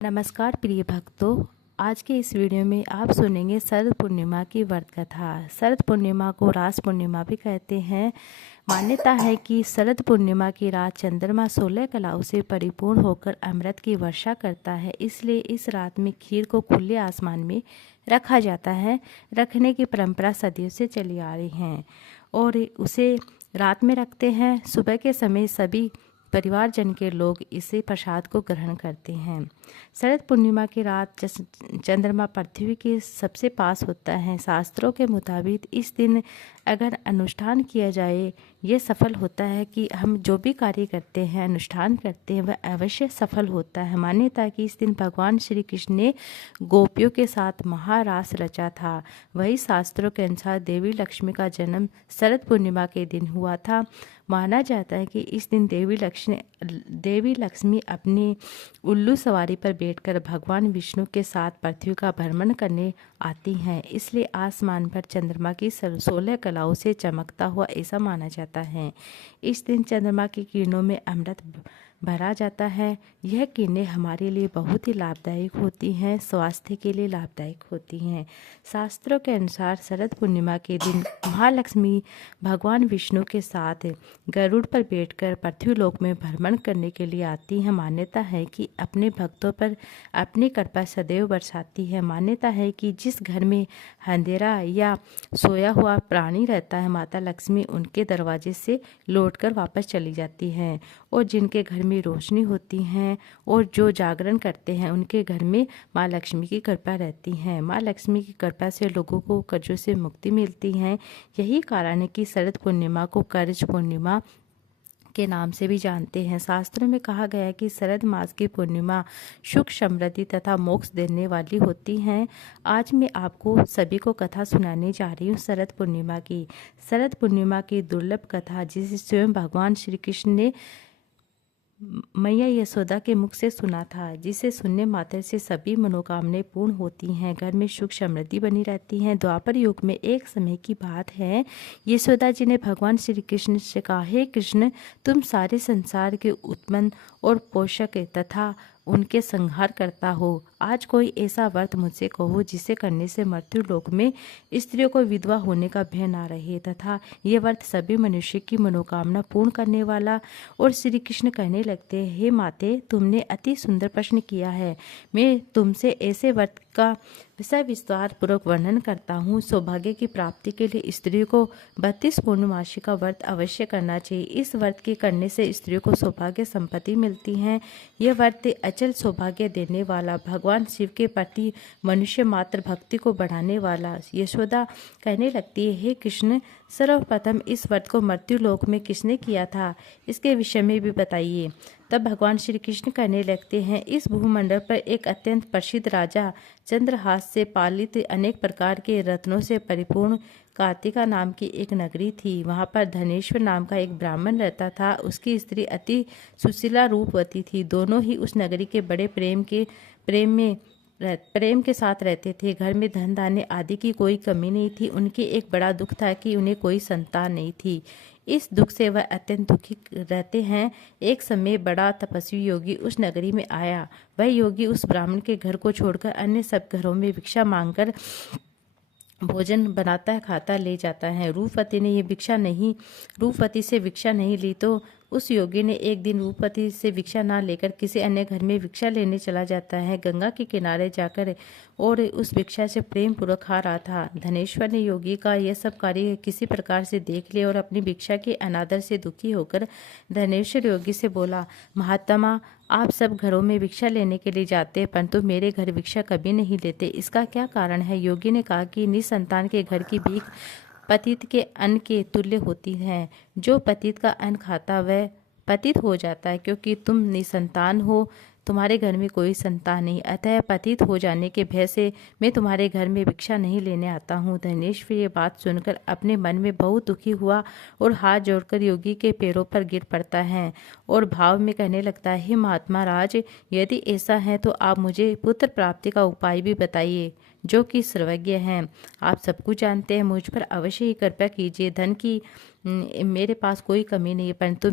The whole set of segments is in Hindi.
नमस्कार प्रिय भक्तों, आज के इस वीडियो में आप सुनेंगे शरद पूर्णिमा की व्रत कथा। शरद पूर्णिमा को रास पूर्णिमा भी कहते हैं। मान्यता है कि शरद पूर्णिमा की रात चंद्रमा 16 कलाओं से परिपूर्ण होकर अमृत की वर्षा करता है, इसलिए इस रात में खीर को खुले आसमान में रखा जाता है। रखने की परंपरा सदियों से चली आ रही है और उसे रात में रखते हैं। सुबह के समय सभी परिवारजन के लोग इसे प्रसाद को ग्रहण करते हैं। शरद पूर्णिमा की रात चंद्रमा पृथ्वी के सबसे पास होता है। शास्त्रों के मुताबिक इस दिन अगर अनुष्ठान किया जाए, ये सफल होता है कि हम जो भी कार्य करते हैं, अनुष्ठान करते हैं, वह अवश्य सफल होता है। मान्यता है कि इस दिन भगवान श्री कृष्ण ने गोपियों के साथ महारास रचा था। वही शास्त्रों के अनुसार देवी लक्ष्मी का जन्म शरद पूर्णिमा के दिन हुआ था। माना जाता है कि इस दिन देवी लक्ष्मी अपनी उल्लू सवारी पर बैठकर भगवान विष्णु के साथ पृथ्वी का भ्रमण करने आती हैं। इसलिए आसमान पर चंद्रमा की 16 कलाओं से चमकता हुआ ऐसा माना जाता है। इस दिन चंद्रमा की किरणों में अमृत भरा जाता है। यह किरणें हमारे लिए बहुत ही लाभदायक होती हैं, स्वास्थ्य के लिए लाभदायक होती हैं। शास्त्रों के अनुसार शरद पूर्णिमा के दिन महालक्ष्मी भगवान विष्णु के साथ गरुड़ पर बैठकर पृथ्वीलोक में भ्रमण करने के लिए आती हैं। मान्यता है कि अपने भक्तों पर अपनी कृपा सदैव बरसाती है। मान्यता है कि जिस घर में अंधेरा या सोया हुआ प्राणी रहता है, माता लक्ष्मी उनके दरवाजे से लौटकर वापस चली जाती हैं। और जिनके घर में रोशनी होती हैं और जो जागरण करते हैं, उनके घर में माँ लक्ष्मी की कृपा रहती है। माँ लक्ष्मी की कृपा से लोगों को कर्जों से मुक्ति मिलती है। यही कारण है कि शरद पूर्णिमा को कर्ज पूर्णिमा के नाम से भी जानते हैं। शास्त्रों में कहा गया है कि शरद मास की पूर्णिमा सुख, समृद्धि तथा मोक्ष देने वाली होती हैं। आज मैं आपको सभी को कथा सुनाने जा रही हूँ शरद पूर्णिमा की। शरद पूर्णिमा की दुर्लभ कथा, जिसे स्वयं भगवान श्री कृष्ण ने मैया यशोदा के मुख से सुना था, जिसे सुनने मात्र से सभी मनोकामनाएं पूर्ण होती हैं, घर में सुख समृद्धि बनी रहती हैं। द्वापर युग में एक समय की बात है, यशोदा जी ने भगवान श्री कृष्ण से कहा, हे कृष्ण, तुम सारे संसार के उत्पन्न और पोषक तथा उनके संहार करता हो। आज कोई ऐसा व्रत मुझसे कहो जिसे करने से मृत्यु लोक में स्त्रियों को विधवा होने का भय ना रहे, तथा ये व्रत सभी मनुष्य की मनोकामना पूर्ण करने वाला। और श्री कृष्ण कहने लगते, हे माते, तुमने अति सुंदर प्रश्न किया है। मैं तुमसे ऐसे व्रत का विषय विस्तार पूर्वक वर्णन करता हूँ। सौभाग्य की प्राप्ति के लिए स्त्रियों को 32 पूर्णमासी का व्रत अवश्य करना चाहिए। इस व्रत के करने से स्त्रियों को सौभाग्य संपत्ति मिलती है। यह व्रत अचल सौभाग्य देने वाला, भगवान शिव के प्रति मनुष्य मात्र भक्ति को बढ़ाने वाला। यशोदा कहने लगती है, हे कृष्ण, सर्वप्रथम इस व्रत को मृत्यु लोक में किसने किया था, इसके विषय में भी बताइए। तब भगवान श्री कृष्ण कहने लगते हैं, इस भूमंडल पर एक अत्यंत प्रसिद्ध राजा चंद्रहास से पालित अनेक प्रकार के रत्नों से परिपूर्ण कार्तिका नाम की एक नगरी थी। वहाँ पर धनेश्वर नाम का एक ब्राह्मण रहता था। उसकी स्त्री अति सुशीला रूपवती थी। दोनों ही उस नगरी के बड़े प्रेम के साथ रहते थे। घर में धन धान्य आदि की कोई कमी नहीं थी। उनके एक बड़ा दुख था कि उन्हें कोई संतान नहीं थी। इस दुख से वह अत्यंत दुखी रहते हैं। एक समय बड़ा तपस्वी योगी उस नगरी में आया। वह योगी उस ब्राह्मण के घर को छोड़कर अन्य सब घरों में भिक्षा मांगकर भोजन बनाता है, खाता ले जाता है। रूपवती से भिक्षा नहीं ली तो उस योगी ने एक दिन रूपवती से भिक्षा ना लेकर किसी अन्य घर में भिक्षा लेने चला जाता है। गंगा के किनारे जाकर और उस भिक्षा से प्रेम पूर्वक खा रहा था। धनेश्वर ने योगी का यह सब कार्य किसी प्रकार से देख लिया और अपनी भिक्षा के अनादर से दुखी होकर धनेश्वर योगी से बोला, महात्मा, आप सब घरों में भिक्षा लेने के लिए जाते हैं, परंतु मेरे घर भिक्षा कभी नहीं लेते, इसका क्या कारण है? योगी ने कहा कि निसंतान के घर की भीख पतित के अन्न के तुल्य होती है। जो पतित का अन्न खाता वह पतित हो जाता है। क्योंकि तुम निसंतान हो, तुम्हारे घर में कोई संतान नहीं, अतः पतित हो जाने के भय से मैं तुम्हारे घर में भिक्षा नहीं लेने आता हूँ। धनेश्वर ये बात सुनकर अपने मन में बहुत दुखी हुआ और हाथ जोड़कर योगी के पैरों पर गिर पड़ता है और भाव में कहने लगता है, हे महात्मा राज, यदि ऐसा है तो आप मुझे पुत्र प्राप्ति का उपाय भी बताइए। जो कि सर्वज्ञ हैं। आप सब कुछ जानते हैं, मुझ पर अवश्य ही कृपा कीजिए। धन की मेरे पास कोई कमी नहीं है, परंतु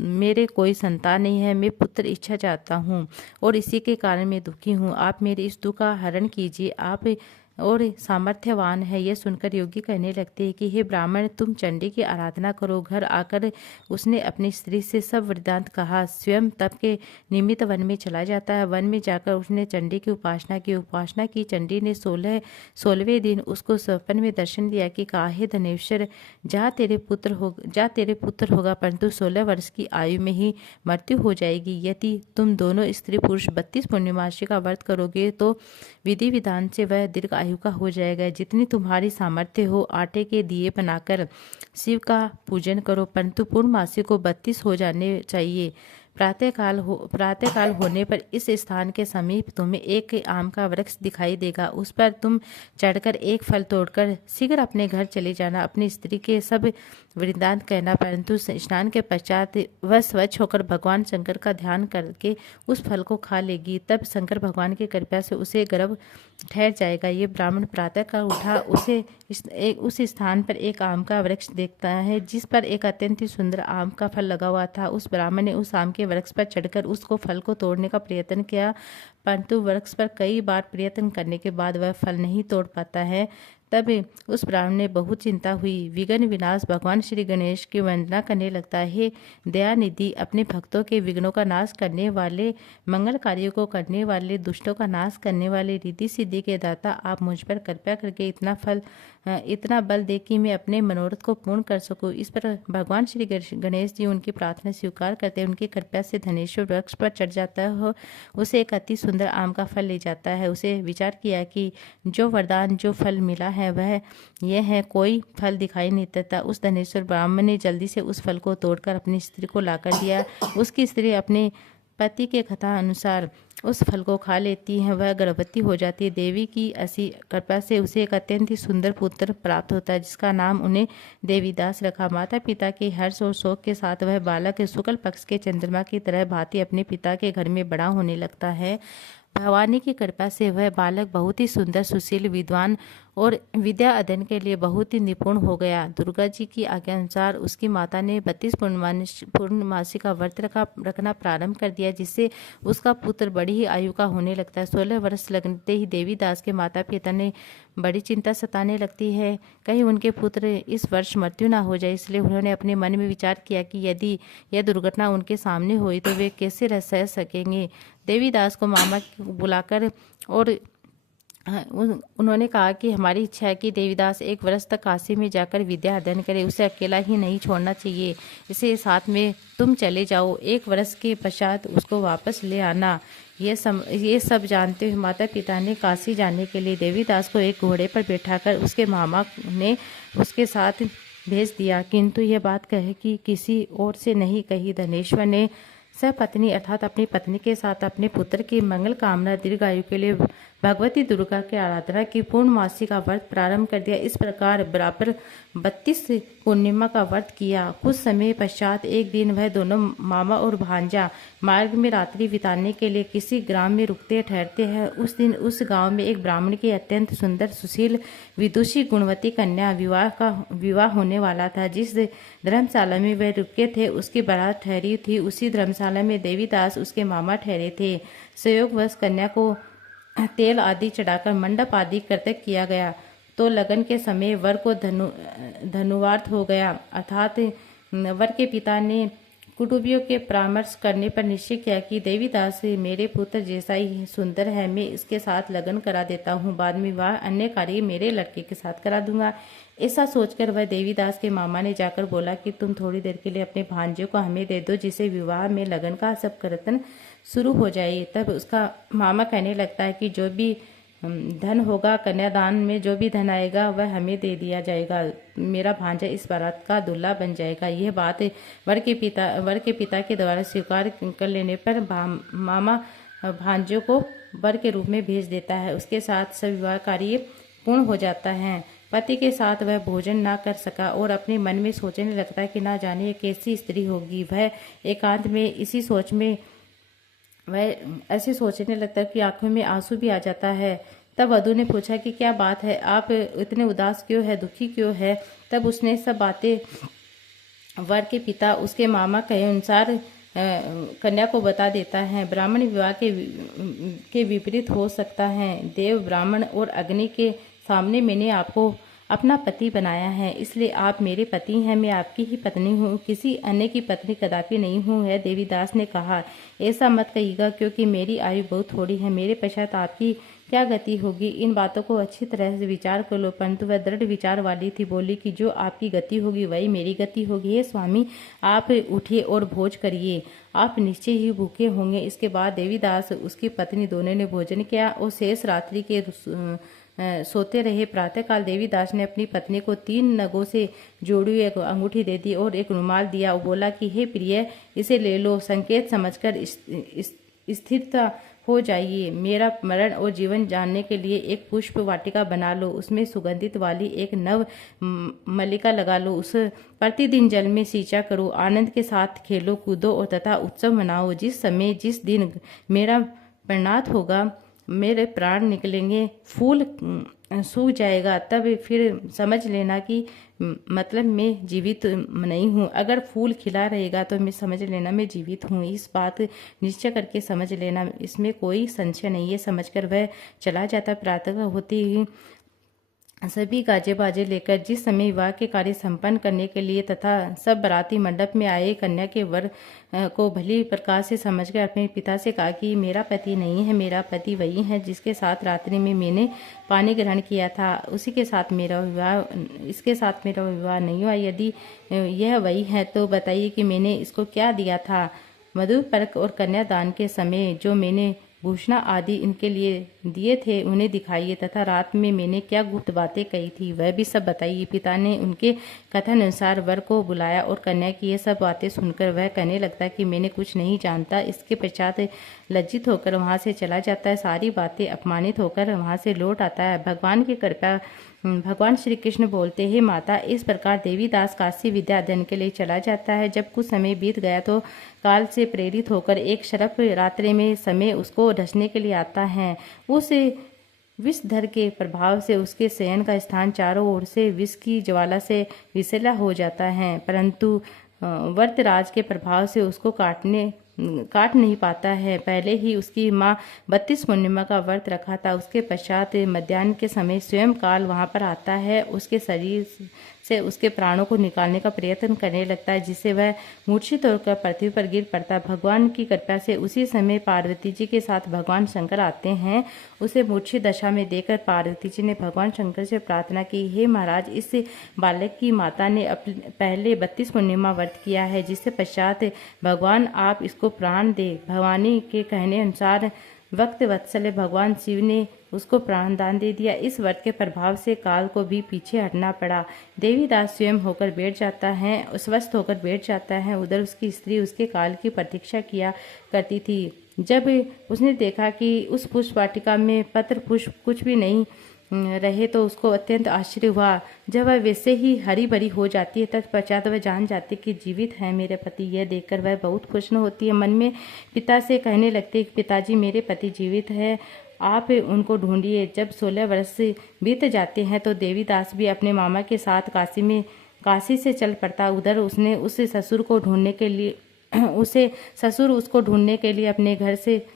मेरे कोई संतान नहीं है। मैं पुत्र इच्छा चाहता हूँ और इसी के कारण मैं दुखी हूँ। आप मेरे इस दुख का हरण कीजिए। आप और सामर्थ्यवान है। यह सुनकर योगी कहने लगते हैं कि हे ब्राह्मण, तुम चंडी की आराधना करो। घर आकर उसने अपनी स्त्री से सब वृत्तांत कहा। स्वयं तप के निमित्त वन में चला जाता है। वन में जाकर उसने चंडी की उपासना की। चंडी ने 16वें दिन उसको स्वप्न में दर्शन दिया कि काहे धनेश्वर, जा तेरे पुत्र होगा, परंतु 16 वर्ष की आयु में ही मृत्यु हो जाएगी। यदि तुम दोनों स्त्री पुरुष 32 पूर्णिमासी का व्रत करोगे तो विधि विधान से वह दीर्घ आयु का हो जाएगा। जितनी तुम्हारी सामर्थ्य हो आटे के दिए बनाकर शिव का पूजन करो, परंतु पूर्णमासी को 32 हो जाने चाहिए। प्रातःकाल होने पर इस स्थान के समीप तुम्हें एक आम का वृक्ष दिखाई देगा। उस पर तुम चढ़कर एक फल तोड़कर शीघ्र अपने घर चले जाना। अपनी स्त्री के सब वृत्तांत कहना, परंतु स्नान के पश्चात वह स्वच्छ होकर भगवान शंकर का ध्यान करके उस फल को खा लेगी। तब शंकर भगवान की कृपा से उसे गर्भ ठहर जाएगा। ये ब्राह्मण प्रातःकाल उठा, उस स्थान पर एक आम का वृक्ष देखता है जिस पर एक अत्यंत ही सुंदर आम का फल लगा हुआ था। उस ब्राह्मण ने उस आम के वृक्ष पर चढ़कर उसको फल को तोड़ने का प्रयत्न किया, परंतु वृक्ष पर कई बार प्रयत्न करने के बाद वह फल नहीं तोड़ पाता है। तब उस ब्राह्मण ने बहुत चिंता हुई। विघ्न विनाश भगवान श्री गणेश की वंदना करने लगता है। दयानिधि, अपने भक्तों के विघ्नों का नाश करने वाले, मंगल कार्यों को करने वाले, दुष्टों का नाश करने वाले, रिद्धि सिद्धि के दाता, आप मुझ पर कृपा करके इतना बल दे कि मैं अपने मनोरथ को पूर्ण कर सकूं। इस पर भगवान श्री गणेश जी उनकी प्रार्थना स्वीकार करते हैं। उनकी कृपा से धनेश्वर वृक्ष पर चढ़ जाता हो, उसे एक अति सुंदर आम का फल ले जाता है। उसे विचार किया कि जो वरदान, जो फल मिला है वह यह है, कोई फल दिखाई नहीं देता। उस धनेश्वर ब्राह्मण ने जल्दी से उस फल को तोड़कर अपनी स्त्री को लाकर दिया। उसकी स्त्री अपने पति के कथा अनुसार उस फल को खा लेती है। वह गर्भवती हो जाती है। देवी की असी कृपा से उसे एक अत्यंत ही सुंदर पुत्र प्राप्त होता है, जिसका नाम उन्हें देवीदास रखा। माता पिता के हर्ष और शोक के साथ वह बालक शुक्ल पक्ष के चंद्रमा की तरह भांति अपने पिता के घर में बड़ा होने लगता है। भवानी की कृपा से वह बालक बहुत ही सुंदर, सुशील, विद्वान और विद्या अध्ययन के लिए बहुत ही निपुण हो गया। दुर्गा जी की आज्ञा अनुसार उसकी माता ने 32 पूर्णमासी का व्रत रखना प्रारंभ कर दिया, जिससे उसका पुत्र बड़ी ही आयु का होने लगता है। 16 वर्ष लगते ही देवीदास के माता पिता ने बड़ी चिंता सताने लगती है, कहीं उनके पुत्र इस वर्ष मृत्यु ना हो जाए। इसलिए उन्होंने अपने मन में विचार किया कि यदि यह दुर्घटना उनके सामने हुई तो वे कैसे रह सह सकेंगे। देवीदास को मामा बुलाकर और उन्होंने कहा कि हमारी इच्छा है कि देवीदास 1 वर्ष तक काशी में जाकर विद्या अध्ययन करे। उसे अकेला ही नहीं छोड़ना चाहिए, इसे साथ में तुम चले जाओ। 1 वर्ष के पश्चात उसको वापस ले आना। ये सब जानते हुए माता पिता ने काशी जाने के लिए देवीदास को एक घोड़े पर बैठाकर उसके मामा ने उसके साथ भेज दिया, किंतु यह बात कहे कि किसी और से नहीं कही। धनेश्वर ने सपत्नी अर्थात अपनी पत्नी के साथ अपने पुत्र की मंगल कामना दीर्घायु के लिए भगवती दुर्गा की आराधना की पूर्णमासी का व्रत प्रारंभ कर दिया। इस प्रकार बराबर 32 पूर्णिमा का व्रत किया। कुछ समय पश्चात एक दिन वह दोनों मामा और भांजा मार्ग में रात्रि बिताने के लिए किसी ग्राम में रुकते ठहरते हैं। उस दिन उस गांव में एक ब्राह्मण की अत्यंत सुंदर, सुशील, विदुषी, गुणवती कन्या विवाह होने वाला था। जिस धर्मशाला में वह रुके थे उसकी बारात ठहरी थी। उसी धर्मशाला में देवीदास उसके मामा ठहरे थे। संयोगवश कन्या को तेल आदि चढ़ाकर मंडप आदि कर्तव्य किया गया तो लगन के समय वर को धनुवार्थ हो गया, अर्थात वर के पिता ने कुटुंबियों के परामर्श करने पर निश्चय किया कि देवीदास मेरे पुत्र जैसा ही सुंदर है, मैं इसके साथ लगन करा देता हूँ, बाद में वह अन्य कार्य मेरे लड़के के साथ करा दूंगा। ऐसा सोचकर वह देवीदास के मामा ने जाकर बोला कि तुम थोड़ी देर के लिए अपने भांजे को हमें दे दो, जिसे विवाह में लगन का सब कर्तन शुरू हो जाए। तब उसका मामा कहने लगता है कि जो भी धन होगा, कन्यादान में जो भी धन आएगा वह हमें दे दिया जाएगा। मेरा भांजा इस बारात का दूल्हा बन जाएगा। यह बात वर के पिता के द्वारा स्वीकार कर लेने पर मामा भांजों को वर के रूप में भेज देता है। उसके साथ सब विवाह कार्य पूर्ण हो जाता है। पति के साथ वह भोजन ना कर सका और अपने मन में सोचने लगता है कि ना जाने कैसी स्त्री होगी। वह एकांत में ऐसे सोचने लगता है कि आंखों में आंसू भी आ जाता है तब वधू ने पूछा कि क्या बात है, आप इतने उदास क्यों है, दुखी क्यों है। तब उसने सब बातें वर के पिता उसके मामा कहे अनुसार कन्या को बता देता है। ब्राह्मण विवाह के विपरीत हो सकता है। देव, ब्राह्मण और अग्नि के सामने मैंने आपको अपना पति बनाया है, इसलिए आप मेरे पति हैं, मैं आपकी ही पत्नी हूँ, किसी अन्य की पत्नी कदापि नहीं हूँ है। देवीदास ने कहा, ऐसा मत कहिएगा, क्योंकि मेरी आयु बहुत थोड़ी है, मेरे पश्चात आपकी क्या गति होगी। इन बातों को अच्छी तरह से विचार कर लो। परंतु वह दृढ़ विचार वाली थी, बोली कि जो आपकी गति होगी वही मेरी गति होगी। हे स्वामी, आप उठिए और भोज करिए, आप निश्चय ही भूखे होंगे। इसके बाद देवीदास उसकी पत्नी दोनों ने भोजन किया और शेष रात्रि के सोते रहे। प्रातःकाल देवीदास ने अपनी पत्नी को 3 नगों से जोड़ी हुई एक अंगूठी दे दी और एक रुमाल दिया और बोला कि हे प्रिय, इसे ले लो, संकेत समझकर स्थिरता हो जाइए। मेरा मरण और जीवन जानने के लिए एक पुष्प वाटिका बना लो, उसमें सुगंधित वाली एक नव मल्लिका लगा लो, उस प्रतिदिन जल में सींचा करो, आनंद के साथ खेलो कूदो और तथा उत्सव मनाओ। जिस समय जिस दिन मेरा परिणाम होगा, मेरे प्राण निकलेंगे, फूल सूख जाएगा, तब फिर समझ लेना कि मतलब मैं जीवित नहीं हूँ। अगर फूल खिला रहेगा तो मैं समझ लेना मैं जीवित हूँ। इस बात निश्चय करके समझ लेना, इसमें कोई संशय नहीं है। समझकर वह चला जाता। प्रातः होते ही सभी गाजे बाजे लेकर जिस समय विवाह के कार्य संपन्न करने के लिए तथा सब बाराती मंडप में आए, कन्या के वर को भली प्रकार से समझकर अपने पिता से कहा कि मेरा पति नहीं है, मेरा पति वही है जिसके साथ रात्रि में मैंने पानी ग्रहण किया था, उसी के साथ मेरा विवाह, इसके साथ मेरा विवाह नहीं हुआ। यदि यह वही है तो बताइए कि मैंने इसको क्या दिया था। मधु पर्क और कन्यादान के समय जो मैंने भूषणा आदि इनके लिए दिए थे उन्हें दिखाइए, तथा रात में मैंने क्या गुप्त बातें कही थी वह भी सब बताइए। पिता ने उनके कथन अनुसार वर को बुलाया और कन्या की ये सब बातें सुनकर वह कहने लगता कि मैंने कुछ नहीं जानता। इसके पश्चात लज्जित होकर वहां से चला जाता है, सारी बातें अपमानित होकर वहां से लौट आता है। भगवान की कृपा भगवान श्री कृष्ण बोलते हैं, माता, इस प्रकार देवीदास काशी विद्या अध्ययन के लिए चला जाता है। जब कुछ समय बीत गया तो काल से प्रेरित होकर एक शरफ रात्रि में समय उसको ढसने के लिए आता है। उस विषधर के प्रभाव से उसके शयन का स्थान चारों ओर से विष की ज्वाला से विषैला हो जाता है, परंतु वर्तराज के प्रभाव से उसको काट नहीं पाता है। पहले ही उसकी माँ 32 पूर्णिमा का व्रत रखा था। उसके पश्चात मध्याह्न के समय स्वयं काल वहां पर आता है, उसके शरीर से उसके प्राणों को निकालने का प्रयत्न करने लगता है, जिससे वह मूर्छित होकर पृथ्वी पर गिर पड़ता है। भगवान की कृपा से उसी समय पार्वती जी के साथ भगवान शंकर आते हैं। उसे मूर्छित दशा में देखकर पार्वती जी ने भगवान शंकर से प्रार्थना की, हे महाराज, इस बालक की माता ने पहले 32 पूर्णिमा व्रत किया है, जिससे पश्चात भगवान आप इसको प्राण दे। भवानी के कहने अनुसार वक्त वत्सल भगवान शिव ने उसको प्राण दान दे दिया। इस व्रत के प्रभाव से काल को भी पीछे हटना पड़ा। देवीदास स्वयं होकर बैठ जाता है, स्वस्थ होकर बैठ जाता है। उधर उसकी स्त्री उसके काल की प्रतीक्षा किया करती थी। जब उसने देखा कि उस पुष्प वाटिका में पत्र पुष्प कुछ भी नहीं रहे तो उसको अत्यंत आश्चर्य हुआ। जब वह वैसे ही हरी भरी हो जाती है तत्पश्चात वह जान जाती कि जीवित है मेरे पति। यह देखकर वह बहुत खुश न होती है। मन में पिता से कहने लगती है, पिताजी, मेरे पति जीवित है, आप उनको ढूंढिए। जब 16 वर्ष बीत जाते हैं तो देवीदास भी अपने मामा के साथ काशी से चल पड़ता। उधर उसने उस ससुर को ढूंढने के लिए उसको ढूंढने के लिए अपने घर से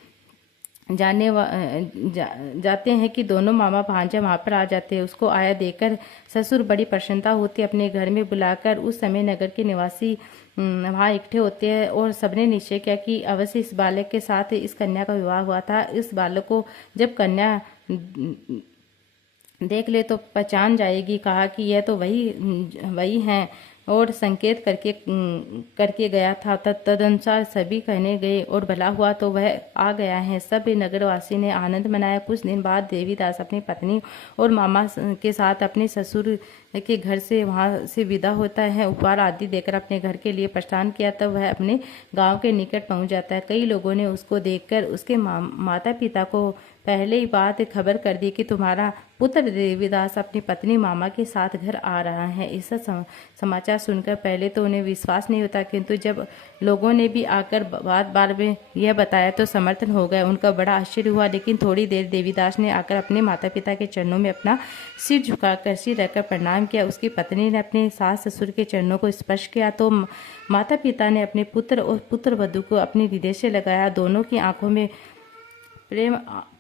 जाते हैं कि दोनों मामा भांजा वहाँ पर आ जाते हैं। उसको आया देखकर ससुर बड़ी प्रसन्नता होती है। अपने घर में बुलाकर उस समय नगर के निवासी वहाँ इकट्ठे होते हैं और सबने निश्चय किया कि अवश्य इस बालक के साथ इस कन्या का विवाह हुआ था। इस बालक को जब कन्या देख ले तो पहचान जाएगी। कहा कि यह तो वही हैं और संकेत करके गया था। तदनुसार सभी कहने गए और भला हुआ तो वह आ गया है। सब नगरवासी ने आनंद मनाया। कुछ दिन बाद देवीदास अपनी पत्नी और मामा के साथ अपने ससुर के घर से वहाँ से विदा होता है, उपहार आदि देकर अपने घर के लिए प्रस्थान किया, तब वह अपने गांव के निकट पहुंच जाता है। कई लोगों ने उसको देखकर उसके माता पिता को पहले ही बात खबर कर दी कि तुम्हारा पुत्र देवीदास अपनी पत्नी मामा के साथ घर आ रहा है। ऐसा समाचार सुनकर पहले तो उन्हें विश्वास नहीं होता, किंतु जब लोगों ने भी आकर बात बार में यह बताया तो समर्थन हो गए। उनका बड़ा आश्चर्य हुआ। लेकिन थोड़ी देर देवीदास ने आकर अपने माता पिता के चरणों में अपना सिर झुकाकर सिर रखकर प्रणाम किया। उसकी पत्नी ने अपने सास ससुर के चरणों को स्पर्श किया तो माता पिता ने अपने पुत्र और पुत्र वधू को अपने हृदय से लगाया। दोनों की आंखों में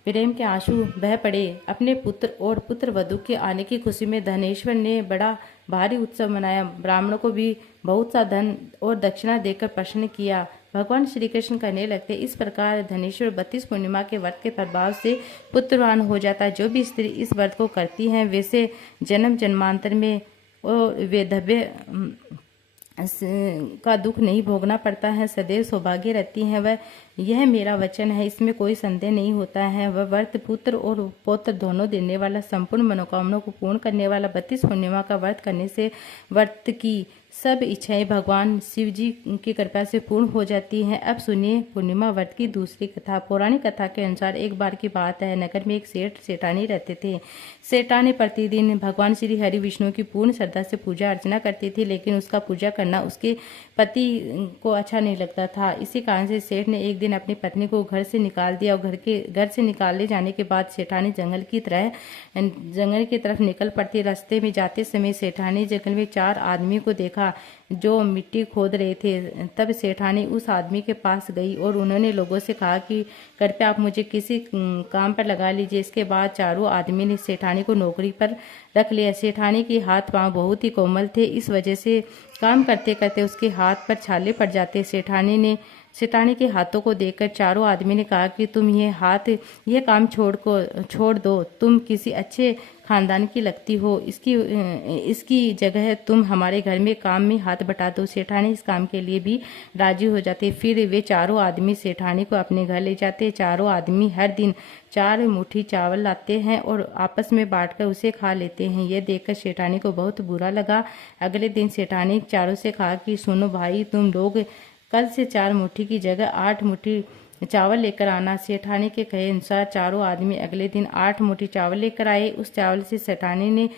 प्रेम के आंसू बह पड़े। अपने पुत्र और पुत्र वधू के आने की खुशी में धनेश्वर ने बड़ा भारी उत्सव मनाया। ब्राह्मणों को भी बहुत सा धन और दक्षिणा देकर प्रसन्न किया। भगवान श्री कृष्ण कहने लगते, इस प्रकार धनेश्वर 32 पूर्णिमा के व्रत के प्रभाव से पुत्रवान हो जाता है। जो भी स्त्री इस व्रत को करती हैं वैसे जन्म जन्मांतर में वैधव्य का दुख नहीं भोगना पड़ता है, सदैव सौभाग्य रहती हैं। वह यह मेरा वचन है, इसमें कोई संदेह नहीं होता है। वह व्रत पुत्र और पौत्र दोनों देने वाला, संपूर्ण मनोकामनाओं को पूर्ण करने वाला। 32 पूर्णिमा का व्रत करने से व्रत की सब इच्छाएं भगवान शिव जी की कृपा से पूर्ण हो जाती हैं। अब सुनिए पूर्णिमा व्रत की दूसरी कथा। पौराणिक कथा के अनुसार एक बार की बात है, नगर में एक सेठानी रहते थे। सेठानी प्रतिदिन भगवान श्री हरि विष्णु की पूर्ण श्रद्धा से पूजा अर्चना करती थी, लेकिन उसका पूजा करना उसके पति को अच्छा नहीं लगता था। इसी कारण से सेठ ने एक दिन अपनी पत्नी को घर से निकाल दिया और घर से निकाले जाने के बाद सेठानी जंगल की तरफ निकल पड़ती। रास्ते में जाते समय सेठानी जंगल में 4 आदमी को देखा जो मिट्टी खोद रहे थे। तब सेठानी उस आदमी के पास गई और उन्होंने लोगों से कहा कि कृपया आप मुझे किसी काम पर लगा लीजिए। इसके बाद चारों आदमी ने सेठानी को नौकरी पर रख लिया। सेठानी के हाथ पांव बहुत ही कोमल थे, इस वजह से काम करते करते उसके हाथ पर छाले पड़ जाते। सेठानी के हाथों को देखकर चारों आदमी ने कहा कि तुम यह काम छोड़ दो, तुम किसी अच्छे खानदान की लगती हो, इसकी जगह तुम हमारे घर में काम में हाथ बटा दो। सेठानी इस काम के लिए भी राजी हो जाते। फिर वे चारों आदमी सेठानी को अपने घर ले जाते। चारों आदमी हर दिन 4 मुट्ठी चावल लाते हैं और आपस में बांटकर उसे खा लेते हैं। यह देखकर सेठानी को बहुत बुरा लगा। अगले दिन सेठानी चारों से कहा कि सुनो भाई, तुम लोग कल से 4 मुट्ठी की जगह 8 मुट्ठी चावल लेकर आना। सेठानी के कहे अनुसार चारों आदमी अगले दिन 8 मुट्ठी चावल लेकर आए। उस चावल से सेठानी ने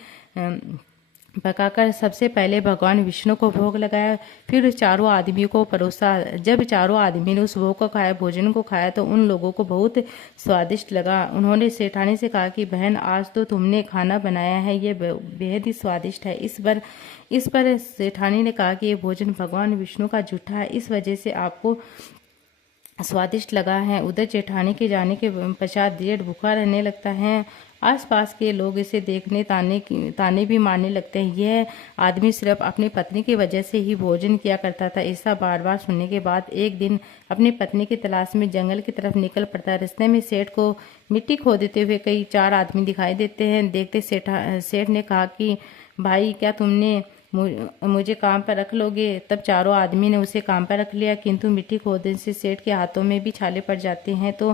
पकाकर सबसे पहले भगवान विष्णु को भोग लगाया, फिर चारों आदमियों को परोसा। जब चारों आदमी ने उस भोजन को खाया तो उन लोगों को बहुत स्वादिष्ट लगा। उन्होंने सेठानी से कहा कि बहन, आज तो तुमने खाना बनाया है, ये बेहद ही स्वादिष्ट है। इस पर सेठानी ने कहा कि ये भोजन भगवान विष्णु का जूठा है, इस वजह से आपको स्वादिष्ट लगा है। उधर जेठानी के जाने के पश्चात जेठ भूखा रहने लगता है। आसपास के लोग इसे देखने ताने भी मारने लगते हैं। यह आदमी सिर्फ अपनी पत्नी की वजह से ही भोजन किया करता था। ऐसा बार बार सुनने के बाद एक दिन अपनी पत्नी की तलाश में जंगल की तरफ निकल पड़ता है। रास्ते में सेठ को मिट्टी खोदते हुए कई 4 आदमी दिखाई देते हैं। देखते सेठ ने कहा कि भाई, क्या तुमने मुझे काम पर रख लोगे? तब चारों आदमी ने उसे काम पर रख लिया, किंतु मिट्टी खोदने से सेठ के हाथों में भी छाले पड़ जाते हैं तो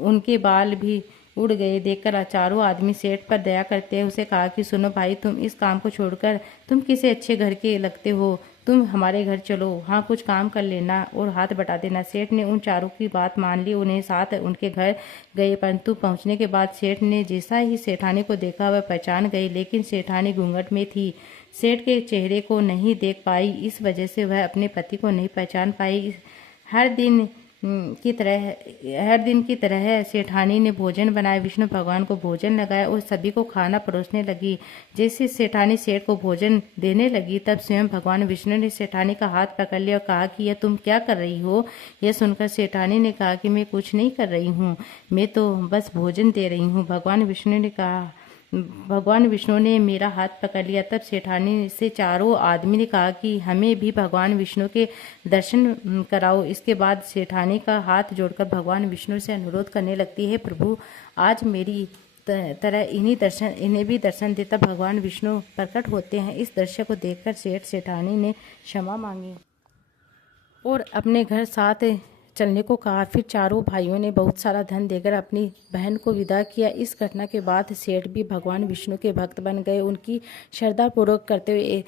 उनके बाल भी उड़ गए। देखकर चारों आदमी सेठ पर दया करते हैं। उसे कहा कि सुनो भाई, तुम इस काम को छोड़कर तुम किसी अच्छे घर के लगते हो, तुम हमारे घर चलो, हाँ कुछ काम कर लेना और हाथ बटा देना। सेठ ने उन चारों की बात मान ली, उन्हें साथ उनके घर गए। परंतु पहुंचने के बाद सेठ ने जैसा ही सेठानी को देखा वह पहचान गई, लेकिन सेठानी घूंघट में थी, सेठ के चेहरे को नहीं देख पाई। इस वजह से वह अपने पति को नहीं पहचान पाई। हर दिन की तरह सेठानी ने भोजन बनाया, विष्णु भगवान को भोजन लगाया और सभी को खाना परोसने लगी। जैसे सेठानी सेठ को भोजन देने लगी, तब स्वयं भगवान विष्णु ने सेठानी का हाथ पकड़ लिया और कहा कि यह तुम क्या कर रही हो? यह सुनकर सेठानी ने कहा कि मैं कुछ नहीं कर रही हूँ, मैं तो बस भोजन दे रही हूँ। भगवान विष्णु ने मेरा हाथ पकड़ लिया। तब सेठानी से चारों आदमी ने कहा कि हमें भी भगवान विष्णु के दर्शन कराओ। इसके बाद सेठानी का हाथ जोड़कर भगवान विष्णु से अनुरोध करने लगती है, प्रभु आज मेरी तरह इन्हें भी दर्शन देता। भगवान विष्णु प्रकट होते हैं। इस दृश्य को देखकर सेठानी ने क्षमा मांगी और अपने घर 7 चलने को कहा। फिर चारों भाइयों ने बहुत सारा धन देकर अपनी बहन को विदा किया। इस घटना के बाद सेठ भी भगवान विष्णु के भक्त बन गए। उनकी श्रद्धापूर्वक करते हुए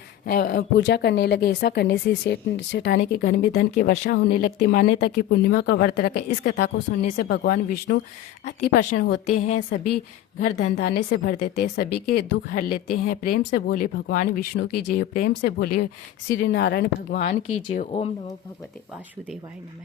पूजा करने लगे। ऐसा करने से सेठानी के घर में धन की वर्षा होने लगती। मान्यता की पूर्णिमा का व्रत रखा। इस कथा को सुनने से भगवान विष्णु अति प्रसन्न होते हैं। सभी घर धन से भर देते हैं, सभी के दुख हर लेते हैं। प्रेम से बोले भगवान विष्णु की जय। प्रेम से बोले श्री नारायण भगवान की जय। ओम नमो भगवते वासुदेवाय नमः।